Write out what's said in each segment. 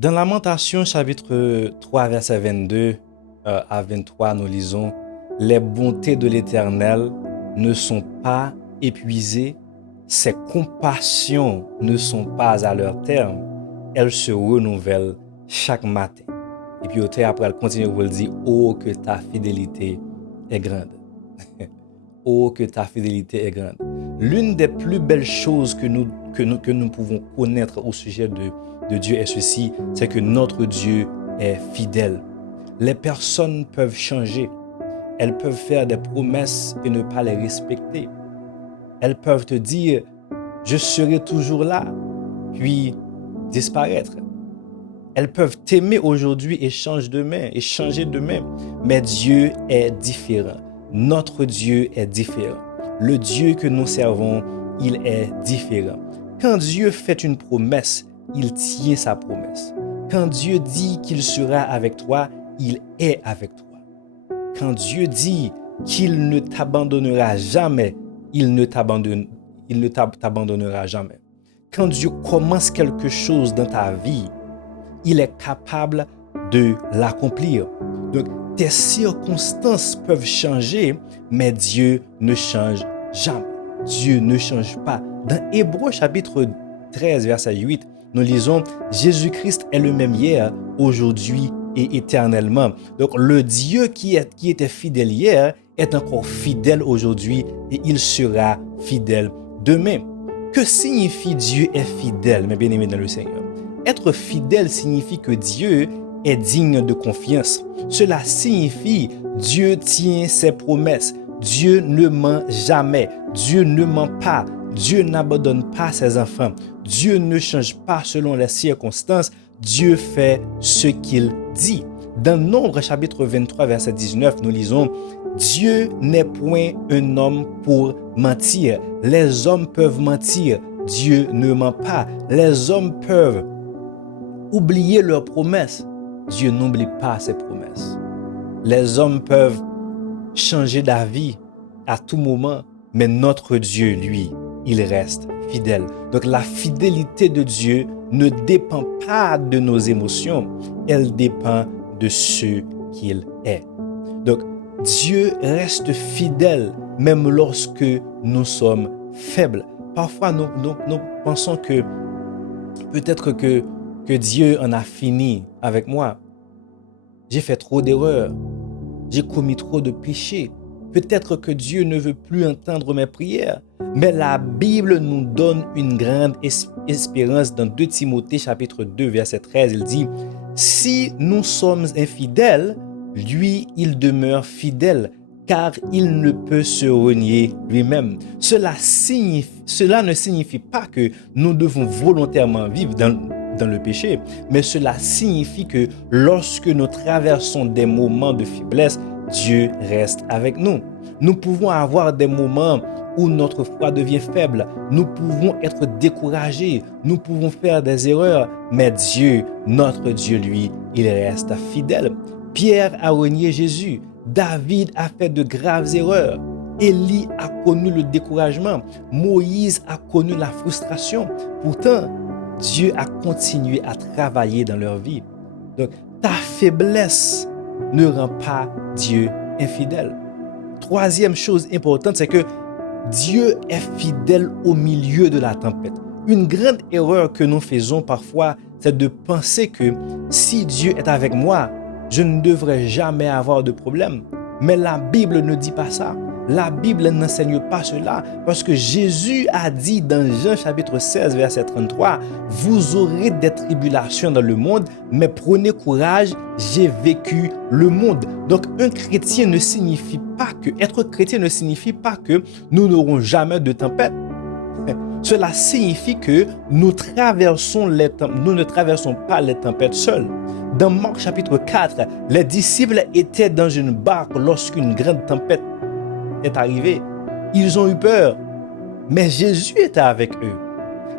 Dans Lamentation, chapitre 3, verset 22 à 23, nous lisons: Les bontés de l'Éternel ne sont pas épuisées, ses compassions ne sont pas à leur terme, elles se renouvellent chaque matin. Et puis, après, elle continue pour le dire: Oh, que ta fidélité est grande. Oh, que ta fidélité est grande. L'une des plus belles choses que nous pouvons connaître au sujet de Dieu est ceci, c'est que notre Dieu est fidèle. Les personnes peuvent changer, elles peuvent faire des promesses et ne pas les respecter. Elles peuvent te dire: je serai toujours là, puis disparaître. Elles peuvent t'aimer aujourd'hui et changer demain. Mais Dieu est différent. Notre Dieu est différent. Le Dieu que nous servons, il est différent. Quand Dieu fait une promesse, il tient sa promesse. Quand Dieu dit qu'il sera avec toi, il est avec toi. Quand Dieu dit qu'il ne t'abandonnera jamais, il ne t'abandonnera jamais. Quand Dieu commence quelque chose dans ta vie, il est capable de l'accomplir. Donc, tes circonstances peuvent changer, mais Dieu ne change jamais. Dieu ne change pas. Dans Hébreux chapitre 13, verset 8, nous lisons: Jésus-Christ est le même hier, aujourd'hui et éternellement. Donc, le Dieu qui était fidèle hier est encore fidèle aujourd'hui et il sera fidèle demain. Que signifie Dieu est fidèle, mes bien-aimés dans le Seigneur? Être fidèle signifie que Dieu est digne de confiance. Cela signifie Dieu tient ses promesses. Dieu ne ment jamais. Dieu ne ment pas. Dieu n'abandonne pas ses enfants. Dieu ne change pas selon les circonstances. Dieu fait ce qu'il dit. Dans Nombre chapitre 23, verset 19, nous lisons: Dieu n'est point un homme pour mentir. Les hommes peuvent mentir. Dieu ne ment pas. Les hommes peuvent oublier leurs promesses. Dieu n'oublie pas ses promesses. Les hommes peuvent changer d'avis à tout moment, mais notre Dieu, lui, il reste fidèle. Donc la fidélité de Dieu ne dépend pas de nos émotions, elle dépend de ce qu'il est. Donc Dieu reste fidèle même lorsque nous sommes faibles. Parfois, nous pensons que peut-être que Dieu en a fini avec moi. J'ai fait trop d'erreurs. J'ai commis trop de péchés. Peut-être que Dieu ne veut plus entendre mes prières. Mais la Bible nous donne une grande espérance dans 2 Timothée chapitre 2 verset 13. Il dit: si nous sommes infidèles, lui, il demeure fidèle, car il ne peut se renier lui-même. Cela ne signifie pas que nous devons volontairement vivre dans le péché, mais cela signifie que lorsque nous traversons des moments de faiblesse, Dieu reste avec nous. Nous pouvons avoir des moments où notre foi devient faible, nous pouvons être découragés, nous pouvons faire des erreurs, mais Dieu, notre Dieu, lui, il reste fidèle. Pierre a renié Jésus, David a fait de graves erreurs, Élie a connu le découragement, Moïse a connu la frustration. Pourtant, Dieu a continué à travailler dans leur vie. Donc, ta faiblesse ne rend pas Dieu infidèle. Troisième chose importante, c'est que Dieu est fidèle au milieu de la tempête. Une grande erreur que nous faisons parfois, c'est de penser que si Dieu est avec moi, je ne devrais jamais avoir de problème. Mais la Bible ne dit pas ça. La Bible n'enseigne pas cela parce que Jésus a dit dans Jean chapitre 16 verset 33: vous aurez des tribulations dans le monde, mais prenez courage, j'ai vaincu le monde. Donc être chrétien ne signifie pas que nous n'aurons jamais de tempête. Cela signifie que nous ne traversons pas les tempêtes seuls. Dans Marc chapitre 4, les disciples étaient dans une barque lorsqu'une grande tempête est arrivée. Ils ont eu peur, mais Jésus était avec eux.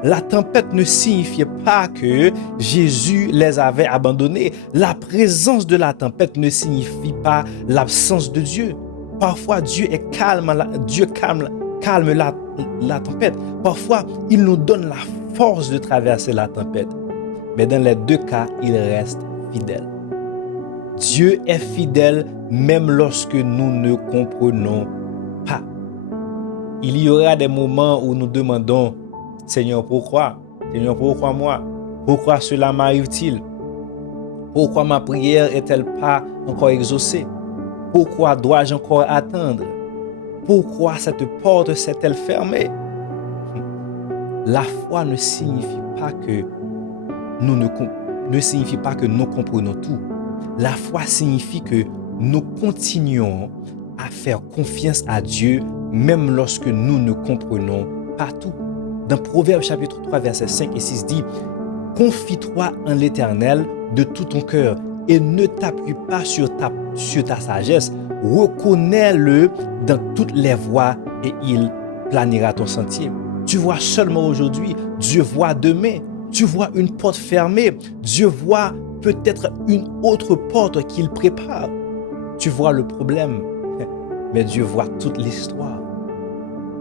La tempête ne signifiait pas que Jésus les avait abandonnés. La présence de la tempête ne signifie pas l'absence de Dieu. Parfois, Dieu calme la tempête. Parfois, il nous donne la force de traverser la tempête. mais dans les deux cas, il reste fidèle. Dieu est fidèle même lorsque nous ne comprenons pas. Il y aura des moments où nous demandons, Seigneur, pourquoi? Seigneur, pourquoi moi? Pourquoi cela m'arrive-t-il? Pourquoi ma prière est-elle pas encore exaucée? Pourquoi dois-je encore attendre? Pourquoi cette porte s'est-elle fermée? La foi ne signifie pas que nous comprenons tout. La foi signifie que nous continuons à faire confiance à Dieu même lorsque nous ne comprenons pas tout. Dans Proverbes chapitre 3 versets 5 et 6 dit: confie-toi en l'Éternel de tout ton cœur et ne t'appuie pas sur ta sagesse. Reconnais-le dans toutes les voies et il planera ton sentier. Tu vois seulement aujourd'hui, Dieu voit demain. Tu vois une porte fermée, Dieu voit peut-être une autre porte qu'il prépare. Tu vois le problème, mais Dieu voit toute l'histoire.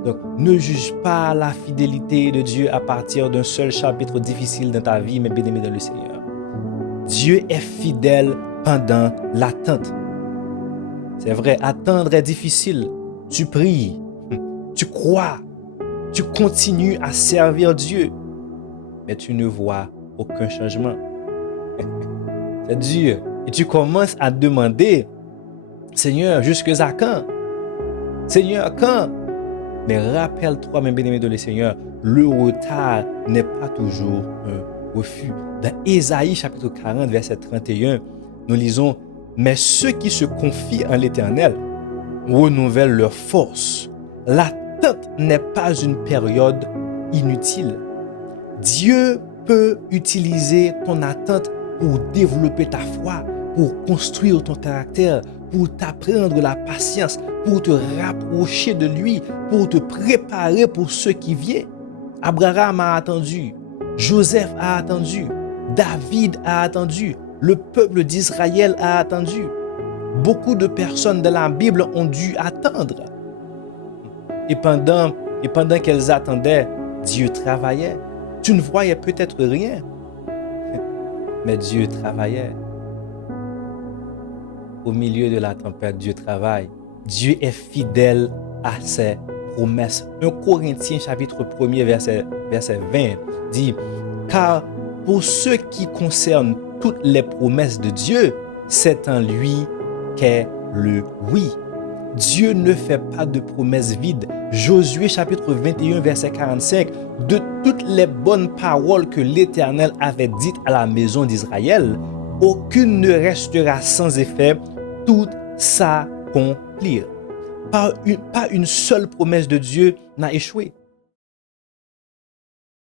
Donc, ne juge pas la fidélité de Dieu à partir d'un seul chapitre difficile dans ta vie, mais bien-aimé dans le Seigneur. Dieu est fidèle pendant l'attente. C'est vrai, attendre est difficile. Tu pries, tu crois, tu continues à servir Dieu, mais tu ne vois aucun changement. C'est dur. Et tu commences à demander, Seigneur, jusqu'à quand? Seigneur, quand? Mais rappelle-toi, mes bien-aimés de le Seigneur, le retard n'est pas toujours un refus. Dans Ésaïe chapitre 40, verset 31, nous lisons: mais ceux qui se confient en l'Éternel renouvellent leur force. L'attente n'est pas une période inutile. Dieu peut utiliser ton attente pour développer ta foi, pour construire ton caractère, pour t'apprendre la patience, pour te rapprocher de lui, pour te préparer pour ce qui vient. Abraham a attendu, Joseph a attendu, David a attendu, le peuple d'Israël a attendu. Beaucoup de personnes dans la Bible ont dû attendre. Et pendant qu'elles attendaient, Dieu travaillait. Tu ne voyais peut-être rien, mais Dieu travaillait. Au milieu de la tempête, Dieu travaille. Dieu est fidèle à ses promesses. 1 Corinthiens chapitre 1er verset 20 dit: car pour ce qui concerne toutes les promesses de Dieu, c'est en lui qu'est le oui. Dieu ne fait pas de promesses vides. Josué chapitre 21 verset 45: de toutes les bonnes paroles que l'Éternel avait dites à la maison d'Israël, aucune ne restera sans effet, toutes s'accomplirent. Pas une seule promesse de Dieu n'a échoué.